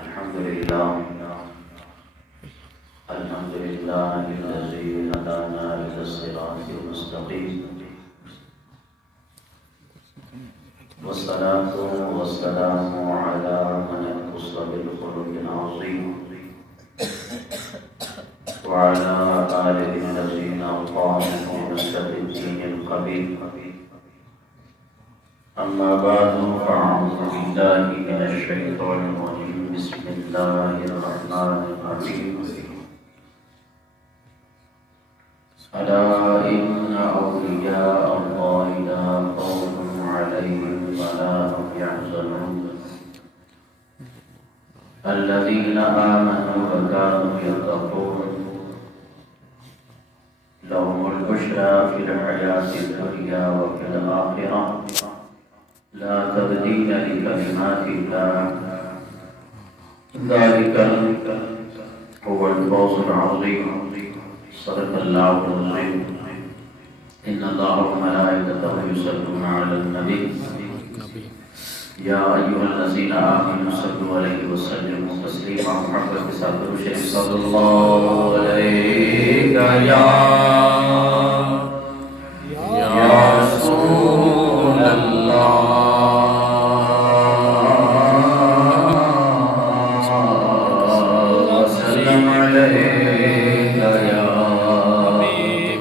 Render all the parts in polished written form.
الحمد لله الحمد لله الذي هدانا إلى الصراط المستقيم والصلاة والسلام على من اختص بالخلق العظيم وعلى آله الذين قاموا بنصرة الدين القبيح. أما بعد فأعوذ بالله من الشيطان الرجيم. بسم الله الرحمن الرحيم. ألا إن أولياء الله لا خوف عليهم ولا هم يحزنون الذين آمنوا وكانوا يتقون لهم البشرى في الحياة الدنيا وفي الآخرة لا تبديل لكلمات الله ذلك هو الفوز العظيم. صدق الله العظيم. إن الله وملائكته يصلون على النبي يا أيها الذين آمنوا صلوا عليه وسلموا تسليما. محمد بسابر الشيخ صلى الله عليك يا رسول الله. وسلم عليك يا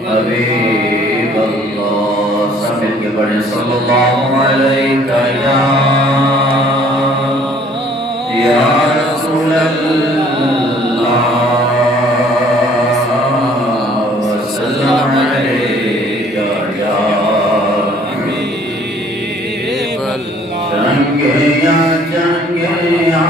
حبيب الله. سمع کے بڑے صلی اللہ علیک یا رسول اللہ. وسلم علیک یا حبیب اللہ. چنگیا چنگیا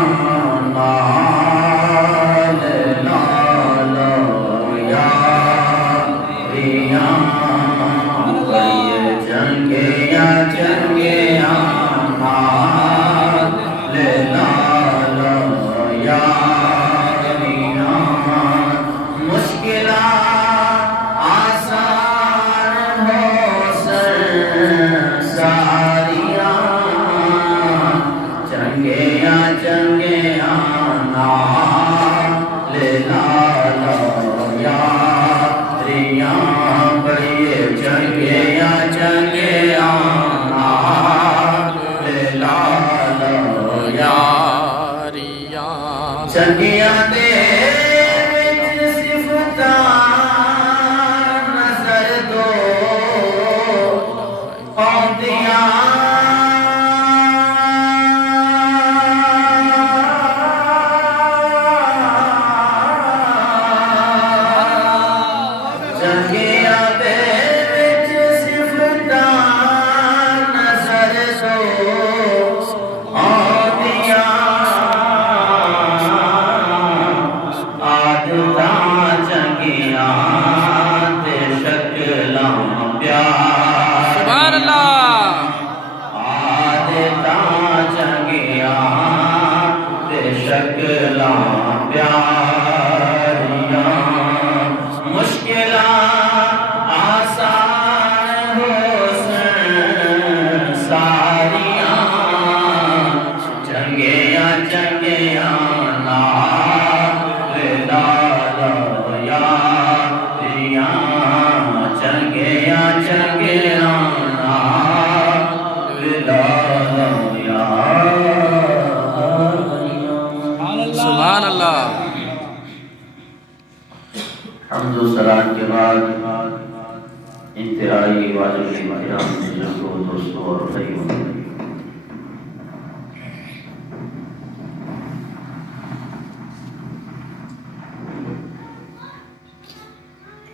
چنگیا دے صفتا نظر دو آدیاں چنگیا دے صفتا نظر دو حمد و سلام کے بعد انتہائی واجب احترام بزرگوں دوستوں اور بھائیوں،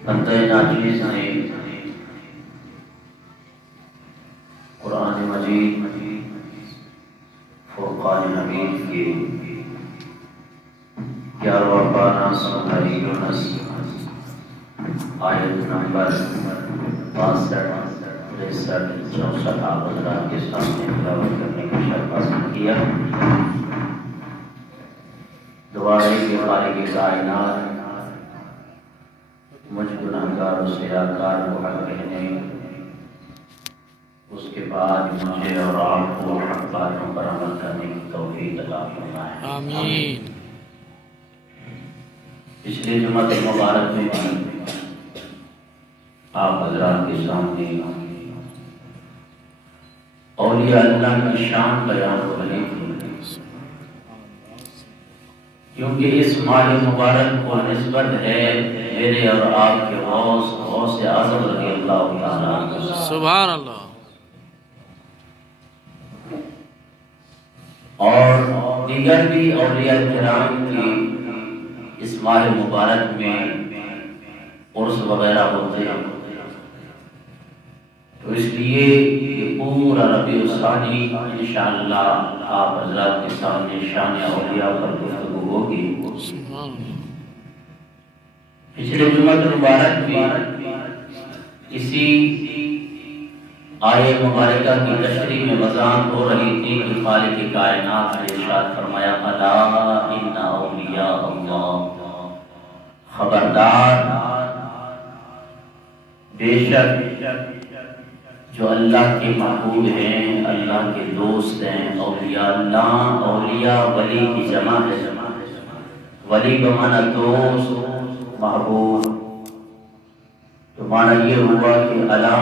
بندہ ناچیز نے قرآن مجید فرقان حمید کی 11واں پارہ سورہ یونس آیت نمبر 62 63 64 آپ حضرات کے سامنے تلاوت کرنے کا شرف حاصل کیا. دعا ہے کہ خالق کائنات مجھ گناہگار و سیاکار کو حق کہنے اس کے بعد مجھے اور آپ کو حق باتوں پر عمل کرنے کی توفیق عطا فرمائے، آمین۔ پچھلے جمعہ مبارک میں آپ حضرات کے سامنے اولیاء اللہ کی شان بیان ہو رہی تھی، کیونکہ اس ماہ مبارک کو نسبت ہے میرے اور آپ کے غوث اعظم رضی اللہ تعالیٰ عنہ۔ سبحان اللہ۔ اور دیگر بھی اولیاء کرام کی اس ماہ مبارک میں عرس وغیرہ ہوتے ہیں، تو اس لیے یہ پورا ربیع الثانی انشاءاللہ آپ حضرات کے سامنے شان اولیاء پر گفتگو ہوگی۔ پچھلے جمعہ مبارک میں اسی آیے مبارکہ کی تشریح میں وضاحت ہو رہی تھی کہ خالق کائنات نے ارشاد فرمایا الا ان اولیاء اللہ، خبردار بے شک جو اللہ کے محبوب ہیں، اللہ کے دوست ہیں، اولیاء اللہ، اولیاء ولی کی جمع ہے، ولی بمعنی دوست، محبوب، تو معنی یہ ہوا کہ الا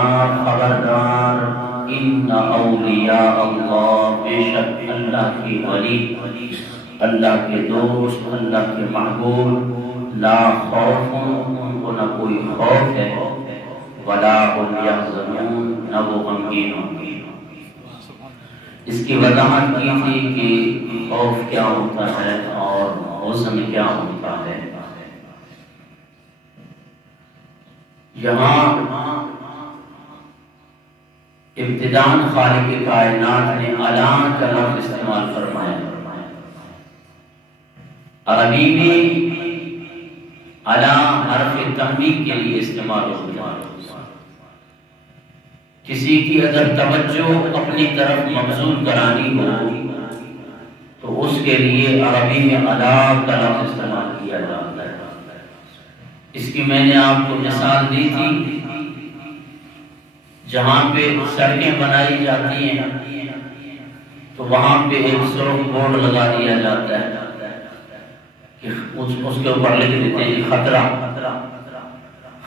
خبردار ان اولیاء اللہ، بے شک اللہ کے ولی، اللہ کے دوست، اللہ کے محبوب، لا خوف، ان کو نہ کوئی خوف ہے، ولا هم يحزنون، نہ وہ غمگین ہوں گے۔ اس کی وضاحت کی تھی کہ خوف کیا ہوتا ہے اور حزن کیا ہوتا ہے۔ یہاں ابتداءً خالق کائنات نے الا کا لفظ استعمال فرمایا۔ عربی میں الا حرف تنبیہ کے لیے استعمال ہوتا ہے۔ کسی کی اگر توجہ اپنی طرف مبذول کرانی ہو تو اس کے لیے عربی میں الا کا لفظ استعمال کیا جاتا ہے۔ اس کی میں نے آپ کو مثال دی تھی، جہاں پہ سڑکیں بنائی جاتی ہیں تو وہاں پہ ایک سرخ بورڈ لگا دیا جاتا ہے کہ اس کے اوپر لکھ دیتے ہیں خطرہ،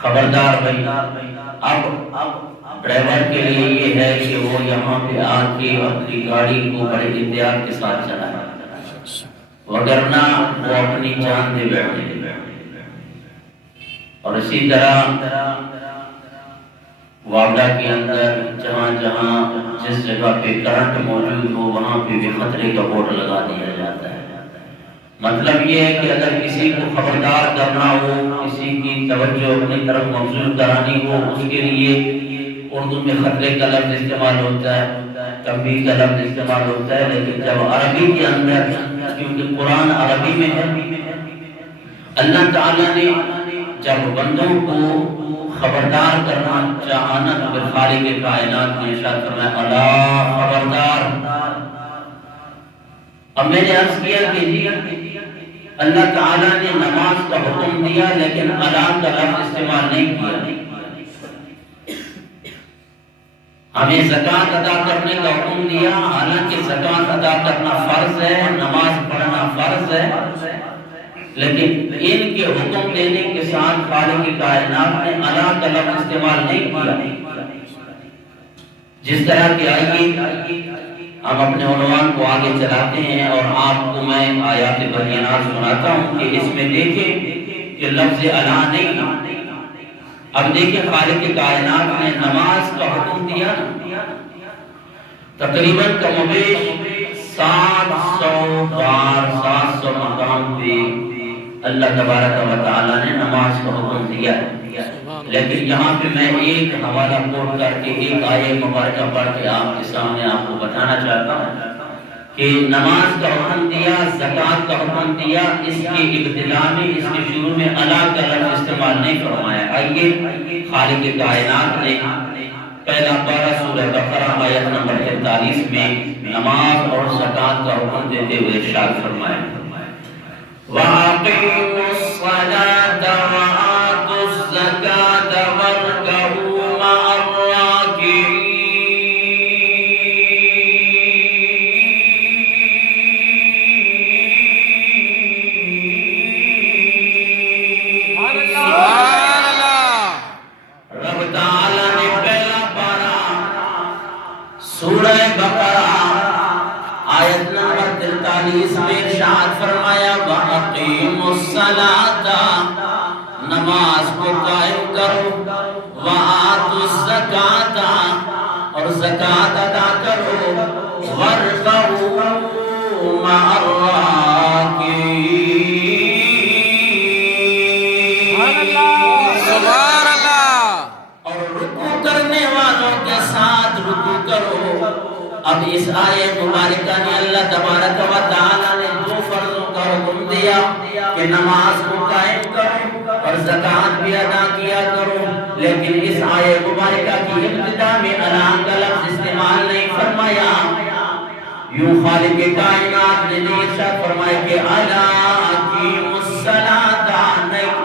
خبردار بھائی۔ اب ڈرائیور کے لیے یہ ہے کہ وہ یہاں پہ آ کے اپنی گاڑی کو بڑے احتیاط کے ساتھ چلائے، وگرنہ وہ اپنی جان دے بیٹھے۔ اور اسی طرح واردہ کے اندر جہاں جہاں جس جگہ پہ کرنٹ موجود ہو وہاں پہ بھی خطرے کا بورڈ لگا دیا جاتا ہے۔ مطلب یہ ہے کہ اگر کسی کو خبردار کرنا ہو، کسی کی توجہ اپنی طرف مبذول کرانی ہو، اس کے لیے اردو میں خطرے کا لفظ استعمال ہوتا ہے، تنبیہ کا لفظ استعمال ہوتا ہے، لیکن جب عربی کے اندر، کیونکہ قرآن عربی میں ہے، اللہ تعالیٰ نے جب بندوں کو خبردار کرنا چاہنا تو پھر خالق کائنات نے ارشاد فرمایا الا خبردار۔ اب میں نے عرض کیا کہ اللہ تعالیٰ نے نماز کا حکم دیا لیکن الا کا لفظ استعمال نہیں کیا۔ ہمیں زکوٰۃ ادا کرنے کا حکم دیا، حالانکہ زکوٰۃ ادا کرنا فرض ہے، نماز پڑھنا فرض ہے، لیکن ان کے حکم دینے کے ساتھ خالق کائنات نے الا کا لفظ استعمال نہیں کیا۔ جس طرح کہ آئیے ہم اپنے عنوان کو آگے چلاتے ہیں اور آپ کو میں آیات بینات سناتا ہوں کہ اس میں دیکھیں کہ لفظ الا نہیں۔ اب دیکھیں خالق کائنات نے نماز کا حکم دیا، تقریباً کم و بیش 700 بار 700 مقام پہ اللہ تبارک و تعالیٰ نے نماز کا حکم دیا ہے۔ لیکن یہاں پہ میں ایک حوالہ کوٹ کر کے ایک آیہ مبارکہ پڑھ کے آپ کے سامنے آپ کو بتانا چاہتا ہوں کہ نماز کا حکم دیا، زکوٰۃ کا حکم دیا، اس کے ابتدا میں، اس کے شروع میں الا کا لفظ استعمال نہیں فرمایا۔ آئیے خالق کائنات نے پہلا پارہ سورہ بقرہ آیت نمبر 43 میں نماز اور زکوٰۃ کا حکم دیتے ہوئے ارشاد فرمایا وَأَقِيمُوا الصَّلَاةَ وَآتُوا الزَّكَاةَ وَارْكَعُوا مَعَ الرَّاكِعِينَ۔ حدیث میں ارشاد فرمایا وَأَقِيمُوا الصَّلَاةَ نماز کو قائم کرو وَآتُوا الزَّكَاةَ اور زکوٰۃ ادا کرو وَارْكَعُوا مَعَ الرَّاكِعِينَ سبحان اللہ اور رکوع کرنے والوں کے ساتھ رکوع کرو۔ اب اس آیے مبارکہ نے اللہ تبارک و تعالی نے دو فرضوں کا حکم دیا کہ نماز کو قائم کرو اور زکوٰۃ بھی ادا کیا کرو، لیکن اس آیے مبارکہ کی ابتدا میں اللہ کا لفظ استعمال نہیں فرمایا۔ یوں خالق کائنات نے ارشاد فرمایا کہ الا اقیموا الصلاۃ، نہیں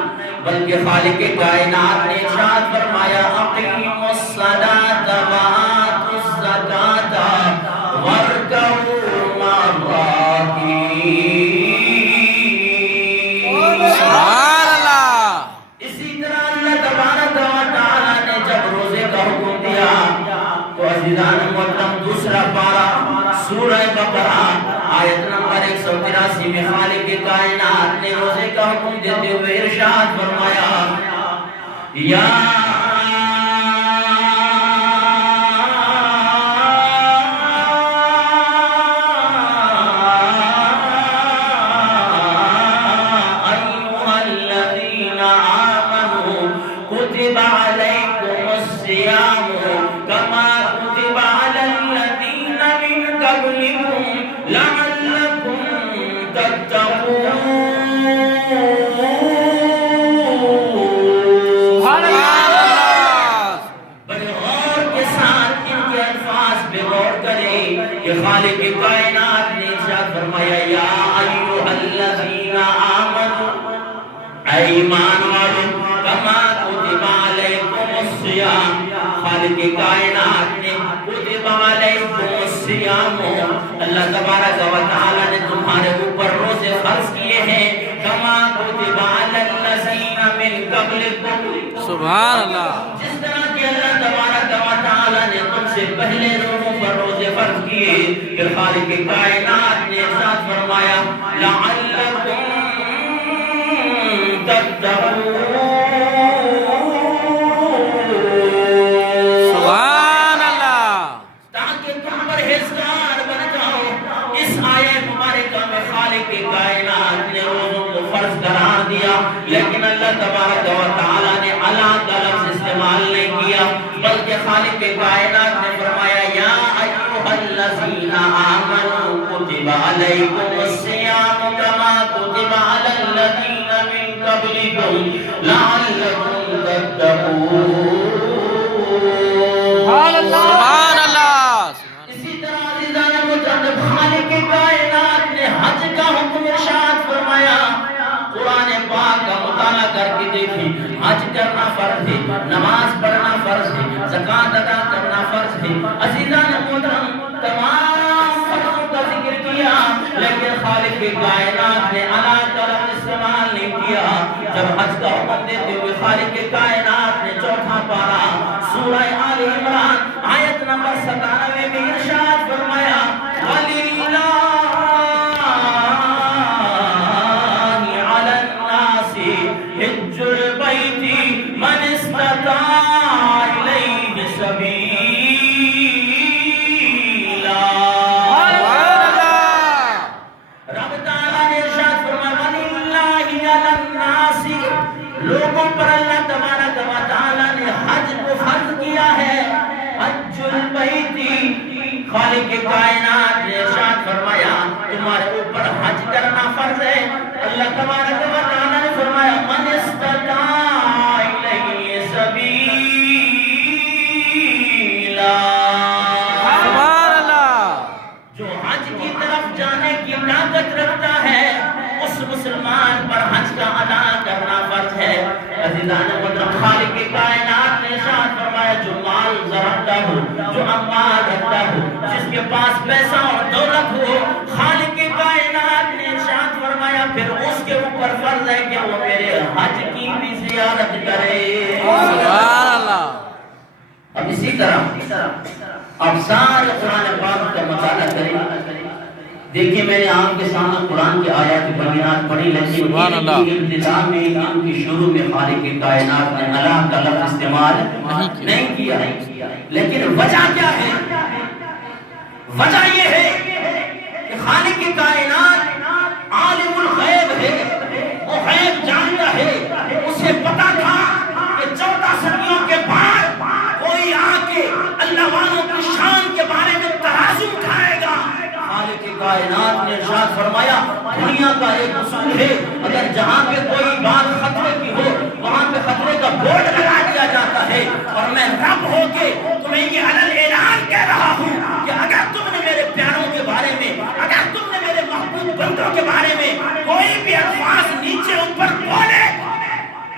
بلکہ خالق کائنات نے ارشاد فرمایا اقیموا الصلاۃ وآتوا الزکاۃ وارکعوا مع الراکعین۔ سبحان اللہ اسی طرح اللہ تبارک و تعالی نے جب روزے کا حکم دیا تو عزیزان محترم دوسرا پارہ سورہ بقرہ آیت نمبر 183 میں خالق کائنات نے روزے کا حکم دیتے ہوئے ارشاد فرمایا یا ایھا الذین آمنوا کتب علیکم الصیام کما کتب علی الذین من قبلکم لعلکم تتقون۔ بڑے غور کے ساتھ ان کے الفاظ پہ غور کریں کہ خالق کائنات نے ارشاد فرمایا یا ایھا الذین آمنوا، اے ایمان والو، کما کتب علیکم الصیام، خالق کائنات نے کتب علیکم الصیام، اللہ تبارک و تعالی نے تمہارے اوپر روزے فرض کیے ہیں کما کتب علی الذین من قبلکم، سبحان اللہ جس طرح کہ اللہ تبارک و تعالی نے تم سے پہلے لوگوں پر روزے فرض کیے، پھر خالق کائنات نے ارشاد فرمایا لعلکم تتقون، سبحان اللہ تاکہ تم پرہیزگار بن جاؤ۔ اس آیے مبارکہ میں خالق کائنات نے روزوں کو فرض قرار دیا، لیکن اللہ تبارک و تعالی نے الا کا لفظ استعمال نہیں کیا، بلکہ خالق کائنات نے فرمایا یا ایھا الذین آمنوا کتب علیکم الصیام کما کتب علی الذین من قبلکم لعلکم تتقون۔ سبحان اللہ اسی طرح عزیزان محترم خالق کائنات نے حج کا حکم ارشاد فرمایا۔ قرآن پاک کا مطالعہ کر کے دیکھیں، حج کرنا فرض ہے، نماز پڑھنا فرض ہے، زکوٰۃ ادا کرنا فرض ہے۔ عزیزان محترم تمام فرضوں کا ذکر کیا، لیکن خالق کائنات نے الا کا لفظ استعمال نہیں کیا۔ جب حج کا حکم دیتے ہوئے خالق کائنات نے چوتھا پارہ سورہ آل عمران آیت نمبر 97 میں ارشاد فرمایا وَلِلَّهِ عَلَى النَّاسِ حِجُّ الْبَيْتِ مَنِ اسْتَطَاعَ إِلَيْهِ سَبِيلًا۔ رب تعالیٰ نے ارشاد فرمایا وَلِلَّهِ عَلَى النَّاسِ، لوگوں پر اللہ تبارک و تعالیٰ نے حج کو فرض کیا ہے۔ حج البیت، خالق کائنات نے ارشاد فرمایا تمہارے اوپر حج کرنا فرض ہے۔ اللہ تبارک و تعالیٰ نے فرمایا من استطاع الیہ سبیلا، سبحان اللہ جو حج کی طرف جانے کی طاقت رکھتا ہے اس مسلمان پر حج کا ادا کرنا فرض ہے۔ عزیزان محترم خالق کائنات نے ارشاد فرمایا جو مال رکھتا ہو، جو اموال رکھتا ہو، جس کے پاس پیسہ اور دولت ہو، خالق کائنات نے ارشاد فرمایا پھر اس کے اوپر فرض ہے کہ وہ میرے حج کی بھی زیارت کرے۔ سبحان اللہ اب اسی طرح اب سارے قرآن پاک کا مطالعہ کریں، دیکھیں میں نے آپ کے سامنے قرآن کی آیات بینات پڑھی، لیکن ابتدا میں ان کی شروع میں خالق کائنات نے اللہ کا لفظ استعمال نہیں کیا ہے۔ لیکن وجہ کیا ہے؟ وجہ یہ ہے کہ خالق کائنات عالم الغیب ہے، وہ غیب جانتا ہے، اسے پتا تھا کہ 14 صدیوں کے بعد کوئی آ کے اللہ والوں کی شان کے بارے میں ترازو اٹھائے گا۔ خالق کائنات نے ارشاد فرمایا دنیا کا ایک اصول ہے، اگر جہاں پہ کوئی بات خطرے کی ہو وہاں پہ خطرے کا بورڈ لگا دیا جاتا ہے، اور میں رب ہو کے تمہیں یہ علل اعلان کہہ رہا ہوں کہ اگر تم نے میرے پیاروں کے بارے میں، اگر تم نے میرے محبوب بندوں کے بارے میں کوئی بھی الفاظ نیچے اوپر بولے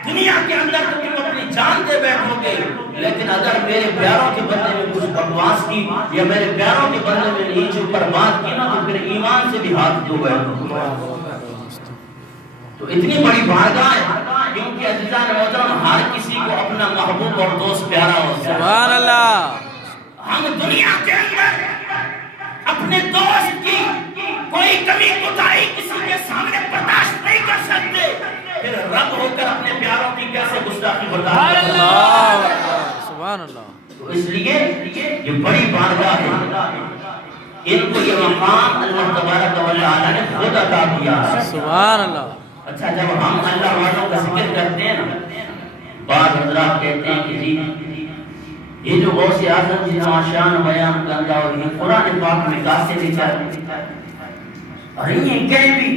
دنیا کے اندر تو تم اپنی جان دے بیٹھو گے، لیکن اگر میرے پیاروں کے بندے میں کچھ بکواس کی یا میرے پیاروں کے بندے میں نیچے اوپر بات کی نا تو پھر ایمان سے بھی ہاتھ دھو بیٹھو گے۔ تو اتنی بڑی بارگاہ ہے، کیونکہ عزیزان محترم ہر کسی کو اپنا محبوب اور دوست پیارا ہوتا ہے۔ سبحان اللہ۔ ہم دنیا کے اندر اپنے دوست کی کوئی کمی کوتاہی کسی کے سامنے برداشت نہیں کر سکتے، پھر رب ہو کر اپنے پیاروں کی کیسے گستاخی برداشت کرتے ہیں؟ سبحان اللہ۔ تو اس لیے یہ بڑی بارگاہ ہے، ان کو یہ مقام اللہ تبارک و تعالی نے خود عطا کیا ہے۔ سبحان اللہ۔ اچھا جب ہم اللہ والوں کا ذکر کرتے ہیں نا، بعض حضرات کہتے ہیں کہ جی یہ جو غوث اعظم جتنا شان بیان کرتا اور یہ قرآن پاک میں کہاں سے لکھا ہے؟ اور یہ کہیں بھی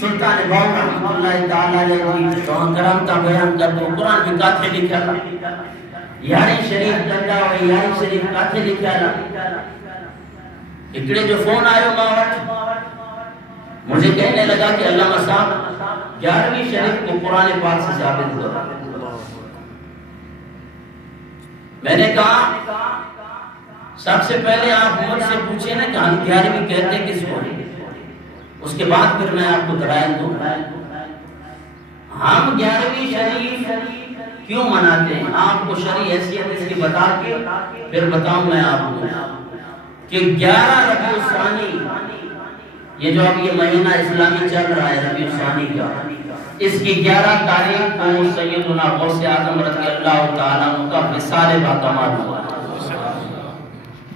سلطان باؤ رحمۃ اللہ تعالیٰ علیہ کی کرامتا بیان کرتا ہے قرآن میں کہاں سے لکھا ہے؟ یاری شریف کرتا اور یاری شریف کہاں سے لکھا ہے؟ اکڑے جو فون آئے مجھے کہنے لگا کہ علامہ صاحب 11ویں شریف کو قرآن پاک سے ثابت ہوا۔ میں نے کہا سب سے پہلے آپ مجھ سے پوچھیں نا کہ ہم 11ویں کہتے کس کو، اس کے بعد پھر میں آپ کو دلائل دوں۔ ہم 11ویں شریف کیوں مناتے ہیں، آپ کو شرعی حیثیت اس کی بتا کے پھر بتاؤں میں آپ کو کہ 11 ربیع الثانی، یہ جو اب یہ مہینہ اسلامی چل رہا ہے ربیع الثانی کا، اس کی 11 تاریخ کو سیدنا غوث اعظم رضی اللہ تعالیٰ عنہ کا وصال باکمال ہوا۔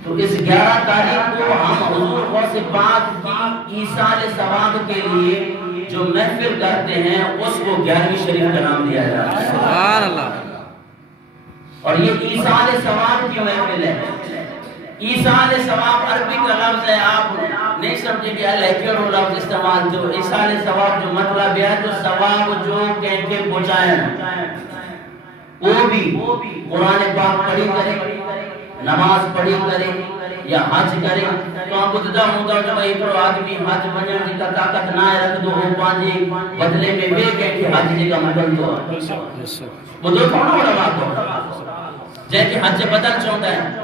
تو اس 11 تاریخ کو ہم حضور غوث پاک کی ایصال ثواب کے لیے جو محفل کرتے ہیں اس کو 11ویں شریف کا نام دیا جاتا ہے۔ سبحان اللہ۔ اور یہ ایصال ثواب کی محفل ہے۔ ایصال ثواب عربی کا لفظ ہے، آپ نہیں سمجھے کہ لیکن وہ لفظ استعمال جو ایصال ثواب جو مطلب ہے جو ثواب جو کہیں کے پہنچائیں وہ بھی قرآن پاک پڑھی کرے، نماز پڑھی کرے یا حج کرے تو آپ کو ددا ہوتا ہے جب ایک آدمی حج بننے کی طاقت نہ رکھ دو ہو پانچے بدلے میں بے کہیں کہ حج جی کا مدل دو وہ دو تھوڑا بڑا بات ہو جائے کہ حج بدل چاہتا ہے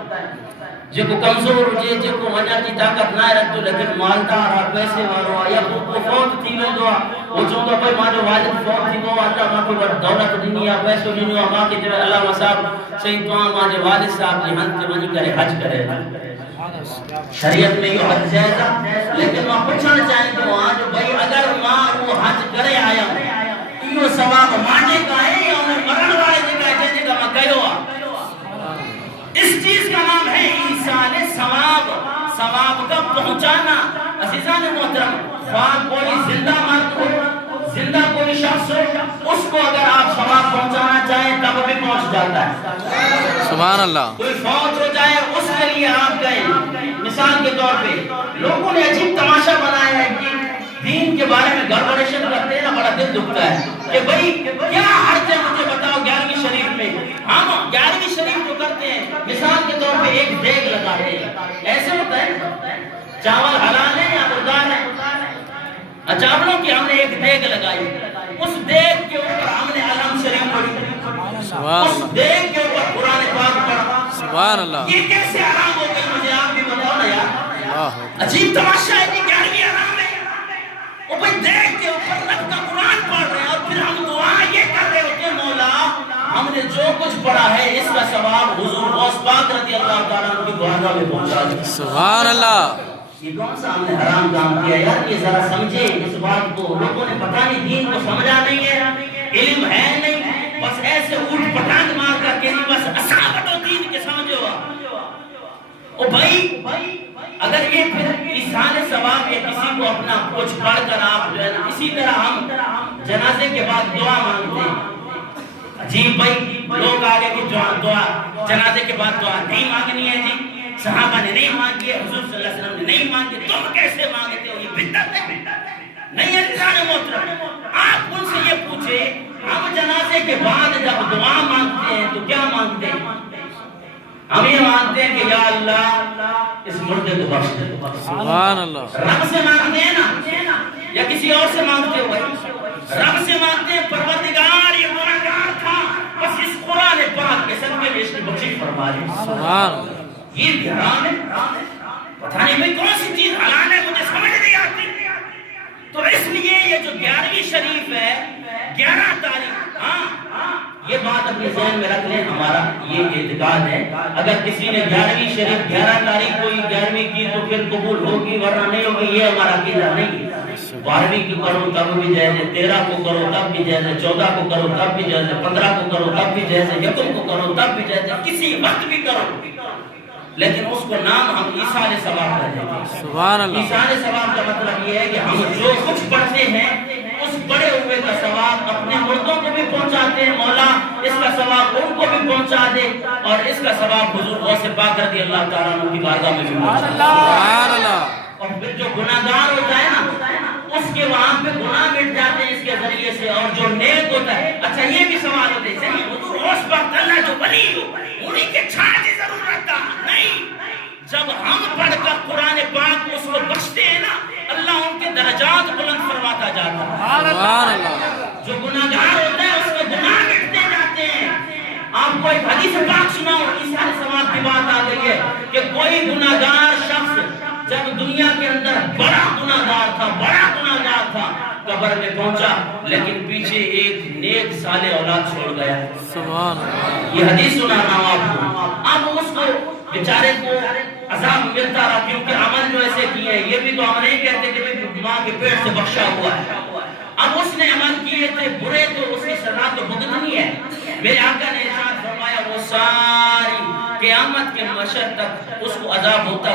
جو کو کمزور ہو جائے جو کو منع کی طاقت نہ رکھ دو لیکن مالدار ہے پیسے والو یا کو فوت تھی لو دو وہ چاہتا بھائی ماں والد فوت تھی دو اللہ ماں کو دولت دنیا پیسوں دنیا ماں کے جو اللہ صاحب صحیح تو ماں جو والد صاحب کی ہن کے منی کرے حج کرے شریعت میں یہ حج جائز لیکن ماں پوچھنا چاہیں کہ وہاں جو بھائی اگر ماں وہ حج کرے آیا یہ ثواب مانے کا ہے یا انہیں مرن والے جگہ ہے جگہ ماں کہو اس چیز کا نام ہے ایصال ثواب، ثواب کا پہنچانا۔ عزیزان محترم خواہ کوئی زندہ مرد ہو زندہ کوئی شخص ہو اس کو اگر آپ ثواب پہنچانا چاہیں تب بھی پہنچ جاتا ہے۔ سبحان اللہ۔ کوئی فوت ہو جائے اس کے لیے آپ گئے مثال کے طور پہ لوگوں نے عجیب تماشا بنایا ہے کہ دین کے بارے میں گڑبڑیشن کرتے ہیں نا بڑا دل دکھتا ہے کہ بھائی کیا حرج ہے مجھے بتاؤ 11ویں شریف میں ہم 11ویں شریف جو کرتے ہیں مثال کے طور پہ ایک دیگ لگاتے ہیں ایسے ہوتا ہے چاول حلال ہے یا مردار ہے چاولوں کی ہم نے ایک دیگ لگائی اس دیگ کے اوپر ہم نے علم شریف پڑھی اس دیگ کے اوپر قرآن پاک پڑھا سبحان اللہ یہ کیسے حرام ہو گئی مجھے آپ بھی بتاؤ نا یار عجیب تماشا ہے کہ 11ویں حرام ہے وہ بھائی دیکھ کے اوپر رب کا قرآن پڑھ رہے ہیں اور پھر ہم دعا یہ کر رہے ہوتے ہیں مولا ہم نے جو کچھ پڑھا ہے اس کا ثواب حضور غوث پاک رضی اللہ تعالیٰ عنہ کی بارگاہ میں پہنچا دیا۔ سبحان اللہ۔ یہ کون سا ہم نے حرام کام کیا یار؟ یہ ذرا سمجھے اس بات کو. لوگوں نے پتہ نہیں دین کو سمجھا نہیں ہے، علم ہے نہیں، بس ایسے اٹھ پٹانگ مار کر کے بس اصابت و دین کے سمجھے ہوا. او بھائی اگر یہ پھر ایصال ثواب یا کسی کو اپنا کچھ پڑھ کر آپ جو ہے نا، اسی طرح ہم جنازے کے بعد دعا مانگتے ہیں. عجیب بھائی لوگ آگے کہ دعا جنازے کے بعد دعا نہیں مانگنی ہے جی، صحابہ نے نہیں مانگی ہے، حضور صلی اللہ علیہ وسلم نے نہیں مانگی، تم کیسے مانگتے ہو؟ یہ بدعت ہے. نہیں ہے انسان محترم. آپ ان سے یہ پوچھے ہم جنازے کے بعد جب دعا مانگتے ہیں تو کیا مانگتے ہیں؟ ہم یہ مانگتے ہیں کہ یا اللہ اس مردے کو بخش دے. سبحان اللہ. رب سے مانگتے ہیں نا یا کسی اور سے مانگتے ہو؟ رب سے مانگتے ہیں پروردگار یہ گناہگار تھا، بس اس قرآن پاک کے صدقے میں اس کی بخشش فرما دے. سبحان اللہ. یہ بھی حرام ہے. پتہ نہیں بھائی کون سی چیز حلال ہے مجھے سمجھ نہیں آتی. تو اس لیے یہ جو 11ویں شریف ہے 11 تاریخ، یہ بات اپنے ذہن میں رکھ لیں. ہمارا یہ اعتقاد ہے اگر کسی نے 11ویں شریف 11 تاریخ کو 11ویں کی تو پھر قبول ہوگی ورنہ نہیں ہوگی. یہ ہمارا عقیدہ نہیں ہے. 12ویں کی کرو تب بھی جائز ہے، 13 کو کرو تب بھی جائز ہے، 14 کو کرو تب بھی جائز ہے، 15 کو کرو تب بھی جائز ہے، 1 کو کرو تب بھی جائز ہے، کسی وقت بھی کرو، لیکن اس کو نام ہم ایصال ثواب کہتے ہیں. سبحان اللہ. ایصال ثواب کا مطلب یہ ہے کہ ہم جو کچھ پڑھتے ہیں اس پڑھے ہوئے کا ثواب اپنے مردوں کو بھی پہنچاتے ہیں. مولا اس کا ثواب ان کو بھی پہنچا دے اور اس کا ثواب حضور غوث پاک رضی اللہ تعالیٰ عنہ کی بارگاہ میں بھی پہنچا دے. سبحان اللہ. اور پھر جو گناہگار ہوتا ہے نا اس کے وہاں پہ گناہ مٹ جاتے ہیں اس کے ذریعے سے، اور جو نیک ہوتا ہے. اچھا یہ بھی سوال ہوتا ہے صحیح حضور غوث پاک اللہ جو ولی انہی کے چھانے کی ضرورت تھا؟ نہیں. جب ہم پڑھ کر قرآن پاک اس کو بخشتے ہیں نا اللہ ان کے درجات بلند فرماتا جاتا ہے. سبحان اللہ. جو گناہگار ہوتا ہے اس کے گناہ مٹتے جاتے ہیں. آپ کو ایک حدیث پاک سناؤ، ایصال ثواب کی بات آ گئی ہے کہ کوئی گناہگار شخص جب دنیا کے اندر بڑا گناہگار تھا قبر میں پہنچا لیکن پیچھے ایک نیک صالح اولاد چھوڑ گیا. سبحان اللہ. یہ حدیث سنا رہا ہوں آپ کو. اب اس کو بیچارے کو عذاب ملتا رہا کیونکہ عمل جو ایسے کیے ہیں. یہ بھی تو ہم نہیں کہتے کہ ماں کے پیٹ سے بخشا ہوا ہے. اب اس نے عمل کیے تھے برے تو اس کی سزا تو بھگتنی ہے. میرے آقا نے ارشاد فرمایا وہ ساری قیامت کے محشر تک اس کو عذاب ہوتا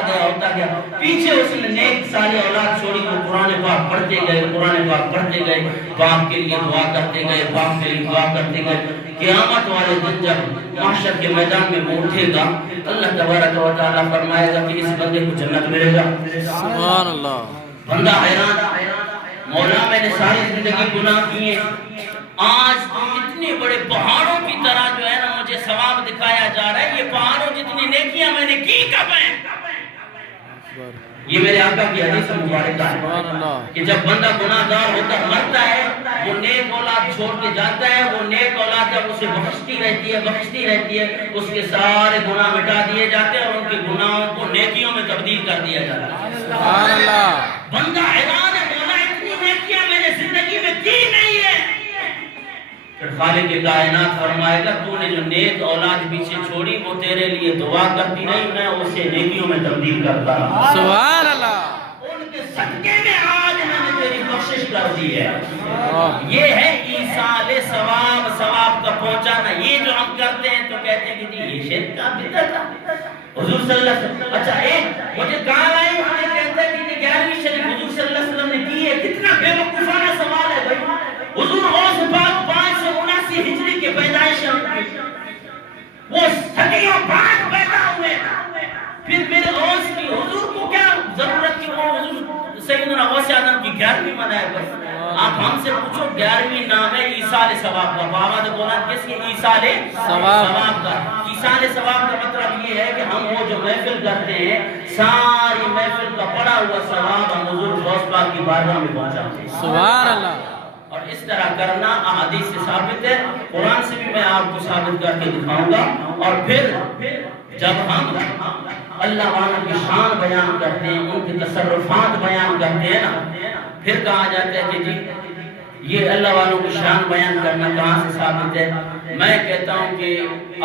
گیا. پیچھے اس نے نیک صالح اولاد چھوڑی وہ قرآن پاک پڑھتے گئے، باپ کے لیے دعا کرتے گئے. قیامت والے دن جب محشر کے میدان میں وہ اٹھے گا اللہ تبارک و تعالیٰ فرمائے گا کہ اس بندے کو جنت ملے گا. سبحان اللہ. بندہ حیران، مولا میں نے ساری زندگی گناہ کیے، آج تو اتنے بڑے پہاڑوں کی طرح جو ہے نا مجھے ثواب دکھایا جا رہا ہے. یہ پہاڑوں جتنی نیکیاں میں نے کی کب ہیں؟ یہ میرے آقا کی حدیث مبارکہ ہے کہ جب بندہ گناہگار ہو کر مرتا ہے وہ نیک اولاد چھوڑ کے جاتا ہے. وہ نیک اولاد جب اسے بخشتی رہتی ہے اس کے سارے گناہ مٹا دیے جاتے ہیں اور ان کے گناہوں کو نیکیوں میں تبدیل کر دیا جاتا ہے. سبحان اللہ. بندہ حیران ہے مولا اتنی نیکیاں میں نے زندگی میں کی نہیں ہے. پھر خالق کائنات فرمائے گا تو نے جو نیک اولاد پیچھے چھوڑی وہ تیرے لیے دعا کرتی رہی، میں اسے نیکیوں میں تبدیل کرتا رہا. سبحان اللہ. ان کے صدقے میں آج میں نے تیری بخشش کر دی ہے. یہ ہے ایصال ثواب کا پہنچانا. یہ جو ہم کرتے ہیں تو کہتے ہیں کہ جی یہ شرک کا بدعت ہے. حضور صلی اللہ علیہ وسلم اچھا ایک مجھے کہا آئے مجھے کہتا ہے کہ 11ویں شریف حضور صلی اللہ علیہ وسلم نے کی ہے. کتنا بے وقوفانہ سوال ہے بھائی. حضور غوث پاک 579 ہجری کے پیدائش وہ صدیوں بعد پیدا ہوئے. پھر میرے غوث کی حضور کو کیا ضرورت کہ وہ حضور سیدنا غوث اعظم کی 11ویں منائے بس. آپ ہم سے پوچھو 11ویں نام ہے ایصال ثواب کا. بابا نے بولا کس کی ایصال ثواب کا. ایصال ثواب کا مطلب یہ ہے کہ ہم وہ جو محفل کرتے ہیں ساری محفل کا پڑا ہوا ثواب ہم حضور غوث پاک کی بارگاہ میں پہنچاتے ہیں. سبحان اللہ. اور اس طرح کرنا احادیث سے ثابت ہے، قرآن سے بھی میں آپ کو ثابت کر کے دکھاؤں گا. اور پھر جب ہم اللہ والوں کی شان بیان کرتے ہیں ان کے تصرفات بیان کرتے ہیں نا پھر کہا جاتا ہے کہ جی یہ اللہ والوں کی شان بیان کرنا کہاں سے ثابت ہے؟ میں کہتا ہوں کہ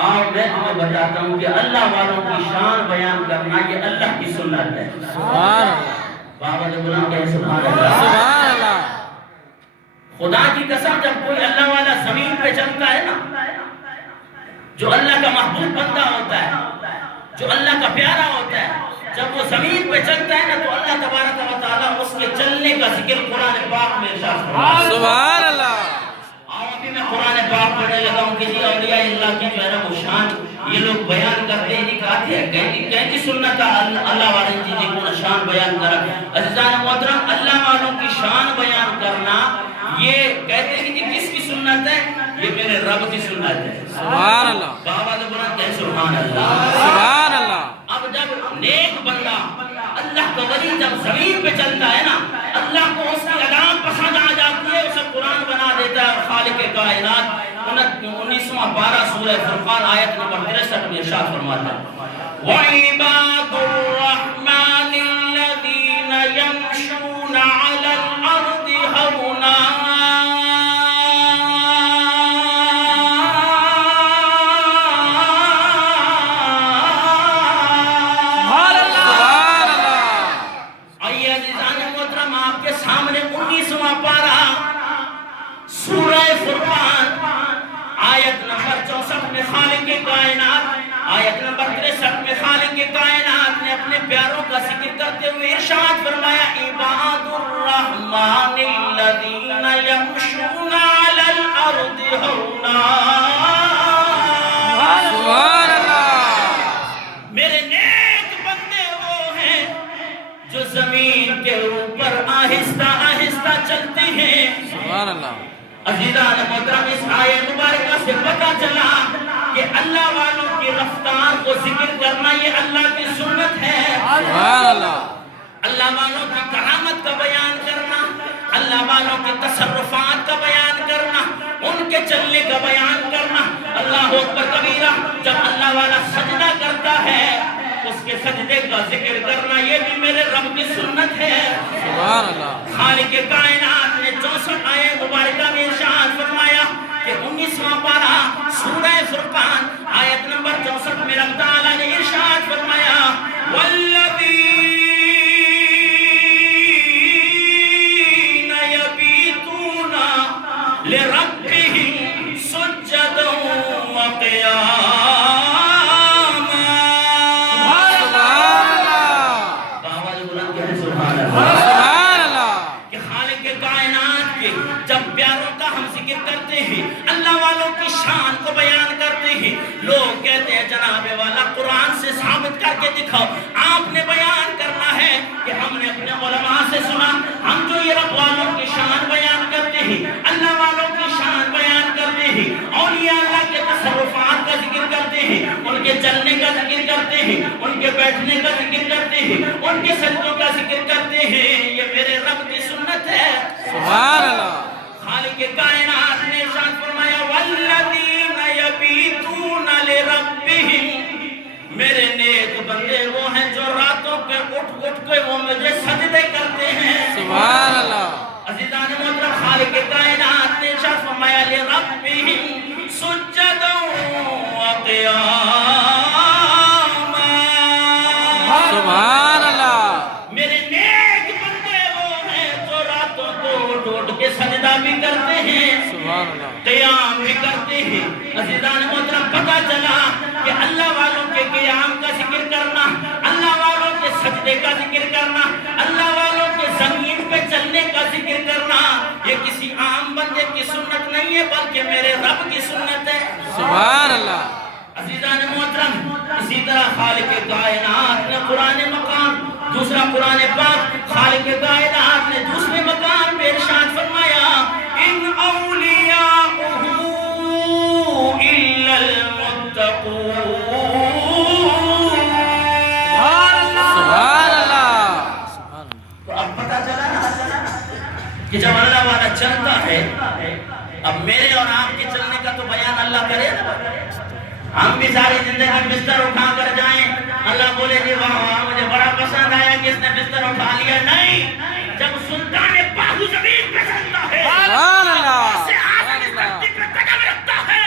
آؤ میں تمہیں بتاتا ہوں کہ اللہ والوں کی شان بیان کرنا یہ اللہ کی سنت ہے. سبحان اللہ. بابا جو بلند کہے سبحان اللہ. سبحان اللہ. خدا کی قسم جب کوئی اللہ والا زمین پہ چلتا ہے نا، جو اللہ کا محبوب بندہ ہوتا ہے، جو اللہ کا پیارا ہوتا ہے، جب وہ زمین پہ چلتا ہے نا تو اللہ تبارک و تعالیٰ اس کے چلنے کا ذکر قرآن پاک میں ارشاد فرماتا ہے. سبحان اللہ. اور ابھی میں قرآن پاک پڑھنے لگا ہوں کہ جی اولیاء اللہ کی جو ہے نا وہ شان یہ لوگ بیان کرتے ہیں، نہیں کہتے ہیں کہیں سنت اللہ والے چیزیں کو شان بیان کرا. عزیزان محترم، اللہ والوں کی شان بیان کرنا یہ کہتے ہیں کہ کس کی سنت ہے؟ یہ میرے رب کی سنت ہے. سبحان اللہ. بابا جو بلند کہے سبحان اللہ. سبحان اللہ. اب جب نیک بندہ اللہ کا ولی جب زمین پہ چلتا ہے نا، اللہ کو اس کی علامت پسند آ جاتی ہے، اسے قرآن بنا دیتا ہے. اور خالق کائنات 19واں پارہ سورہ فرقان آیت نمبر 63 میں ارشاد فرماتا ہے وَعِبَادُ الرَّحْمَنِ الَّذِينَ يَمْشُونَ عَلَى الْأَرْضِ هَوْنًا خالق کائنات آیت نمبر 63 میں خالق کائنات نے اپنے پیاروں کا ذکر کرتے ہوئے ارشاد فرمایا عباد الرحمن الذین یمشون علی الارض ہونا. سبحان اللہ. میرے نیک بندے وہ ہیں جو زمین کے اوپر آہستہ آہستہ چلتے ہیں. سبحان اللہ. عزیزان محترم، اس آیت مبارکہ سے پتہ چلا کہ اللہ والوں کی رفتار کو ذکر کرنا یہ اللہ کی سنت ہے. سبحان اللہ. اللہ والوں کی کرامت کا بیان کرنا، اللہ والوں کے تصرفات کا بیان کرنا، ان کے چلنے کا بیان کرنا. اللہ اکبر کبیرہ. جب اللہ والا سجدہ کرتا ہے اس کے سجدے کا ذکر کرنا یہ بھی میرے رب کی سنت ہے. سبحان اللہ. خالق کائنات نے 64 آیت مبارکہ میں ارشاد فرمایا کہ 19واں پارہ سورہ فرقان آیت نمبر 64 میں رب تعالیٰ نے ارشاد فرمایا والذین یبیتون لربہم سجدا وقیاما. اللہ والوں کی شان کو بیان کرتے ہیں. لوگ کہتے ہیں جناب والا قرآن سے ثابت کر کے دکھاؤ. آپ نے بیان کرنا ہے کہ ہم نے اپنے علماء سے سنا. ہم جو یہ رب والوں کی شان بیان کرتے ہیں، اللہ والوں کی شان بیان کرتے ہیں، اولیاء اللہ کے تصرفات کا ذکر کرتے ہیں، ان کے چلنے کا ذکر کرتے ہیں، ان کے بیٹھنے کا ذکر کرتے ہیں، ان کے سجدوں کا ذکر کرتے ہیں، یہ میرے رب کی سنت ہے. سبحان اللہ. خالق کائنات نے ارشاد فرمایا والذین یبیتون لربہم. میرے نیک بندے وہ ہیں جو راتوں پہ اٹھ اٹھ کے وہ مجھے سجدے کرتے ہیں. سبحان اللہ. عزیزان محترم، خالق کائنات نے ارشاد فرمایا لربہم سجدا وقیاما. سبحان اللہ. میرے نیک بندے وہ ہیں جو راتوں کو اٹھ اٹھ کے سجدہ بھی کرتے ہیں، سبحان اللہ. قیام بھی کرتے ہیں. عزیزان محترم، پتہ چلا کہ اللہ والوں کے قیام کا ذکر کرنا، اللہ والوں کے سجدے کا ذکر کرنا، اللہ والوں کے زمین پہ چلنے کا ذکر کرنا یہ کسی عام بندے کی سنت نہیں ہے بلکہ میرے رب کی سنت ہے. سبحان اللہ. عزیزان محترم، اسی طرح خالق کائنات نے قرآن مقام دوسرا قرآن پاک خالق کائنات نے دوسرے مقام پہ ارشاد فرمایا ان اولیاءہ الا المتقون. سبحان اللہ. تو اب پتہ چلا نا کہ جب اللہ والا چلتا ہے، اب میرے اور آپ کے چلنے کا تو بیان اللہ کرے. ہم بھی ساری زندگی بستر اٹھا کر جائیں، اللہ بولے جی واہ واہ مجھے بڑا پسند آیا کہ اس نے بستر اٹھا لیا. نہیں، جب سلطان باہو زمین پہ چلتا ہے، سبحان اللہ. سے آسمان اس دھرتی پہ قدم رکھتا ہے،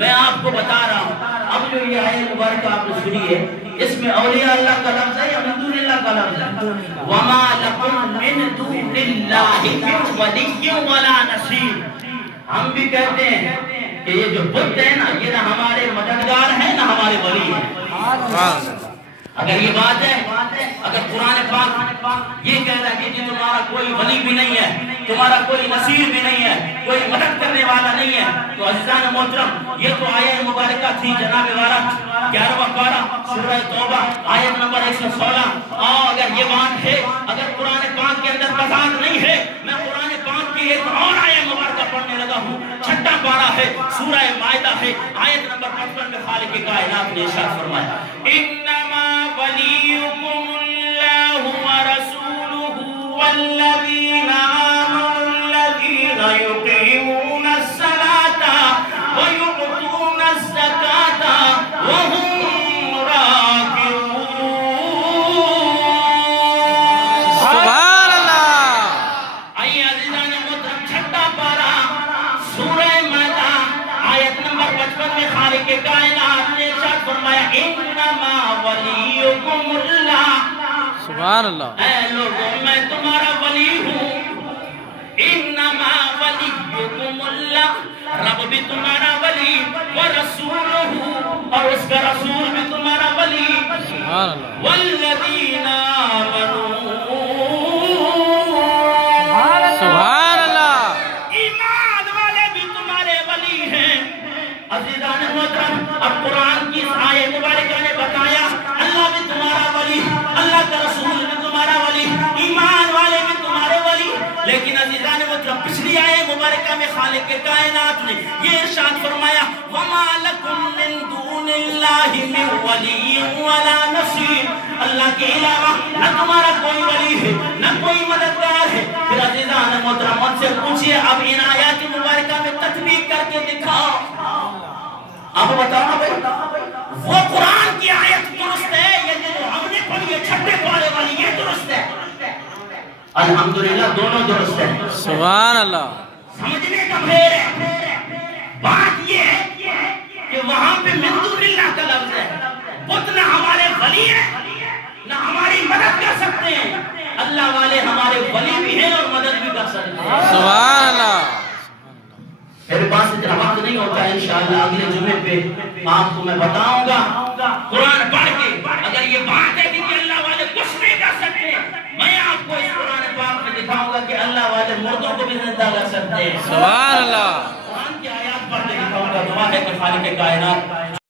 میں آپ کو بتا رہا ہوں اب جو یہ آیت مبارکہ آپ نے سنی ہے اس میں اولیاء اللہ کا لفظ ہے یا من دون اللہ کا لفظ ہے؟ وما لکم من دون اللہ من ولی ولا نصیر. ہم بھی کہتے ہیں کہ یہ جو بت ہے نا یہ نہ ہمارے مددگار ہیں نہ ہمارے ولی ہیں. اگر یہ بات ہے اگر قرآن پاک یہ کہہ رہا ہے کہ تمہارا کوئی ولی بھی نہیں ہے تمہارا کوئی نصیر بھی نہیں ہے کوئی مدد کرنے والا نہیں ہے تو عزیزان محترم یہ تو آیت مبارکہ تھی جناب والا 11واں پارہ سورہ توبہ آیت نمبر 116. اور اگر یہ بات ہے اگر قرآن پاک کے اندر تضاد نہیں ہے میں قرآن پاک کی ایک اور آیت مبارکہ پڑھنے لگا ہوں 6واں پارہ ہے سورہ مائدہ ہے آیت نمبر 55 میں خالق کائنات نے ارشاد فرمایا انما وليكم الله ورسوله والذين آمنوا الذين يقيمون الصلاة ويؤتون الزكاة وهم راكعون. سبحان اللہ. آئیے عزیزان محترم 6واں پارہ سورہ مائدہ آیت نمبر 55 میں خالق کائنات نے ارشاد فرمایا انما ولیکم اللہ. سبحان اللہ. اے لوگوں میں تمہارا ولی ہوں. انما ولیکم اللہ رب بھی تمہارا ولی ورسولہ اور اس کا رسول بھی تمہارا ولی. سبحان اللہ. والذین آمنوا سبحان اللہ. ایمان والے بھی تمہارے ولی ہیں. عزیزان محترم اب قرآن کی اس آیت مبارکہ نے بتایا اللہ بھی تمہارا ولی اللہ کا رسول بھی تمہارا ولی ایمان والے بھی تمہارے ولی. لیکن عزیزان محترم پچھلی آیت مبارکہ میں خالق کائنات نے یہ ارشاد فرمایا وما لکم من دون اللہ من ولی ولا نصیر. اللہ کے علاوہ نہ تمہارا کوئی ولی ہے نہ کوئی مددگار ہے. پھر عزیزان محترم ان سے پوچھئے اب ان آیات مبارکہ میں تطبیق کر کے دکھاؤ. اب بتاؤ بھائی وہ قرآن کی آیت درست ہے یا جو ہم نے پڑھی ہے 6 پارے والی یہ درست ہے؟ الحمدللہ دونوں درست ہے. سبحان اللہ. سمجھنے کا پھیر ہے. بات یہ ہے کہ وہاں پہ من دون اللہ کا لفظ ہے. بت نہ ہمارے ولی ہیں نہ ہماری مدد کر سکتے ہیں. اللہ والے ہمارے ولی بھی ہیں اور مدد بھی کر سکتے ہیں. سبحان اللہ. میرے پاس اتنا وقت نہیں ہوتا ہے انشاءاللہ اگلے جمعے پہ آپ کو میں بتاؤں گا قرآن پڑھ کے. اگر یہ بات ہے کہ اللہ والے کچھ نہیں کر سکتے میں آپ کو اس قرآن پاک میں دکھاؤں گا کہ اللہ والے مردوں کو بھی زندہ کر سکتے ہیں. سبحان اللہ. قرآن کی آیات پڑھ کے دکھاؤں گا. دعا ہے کہ خالق کائنات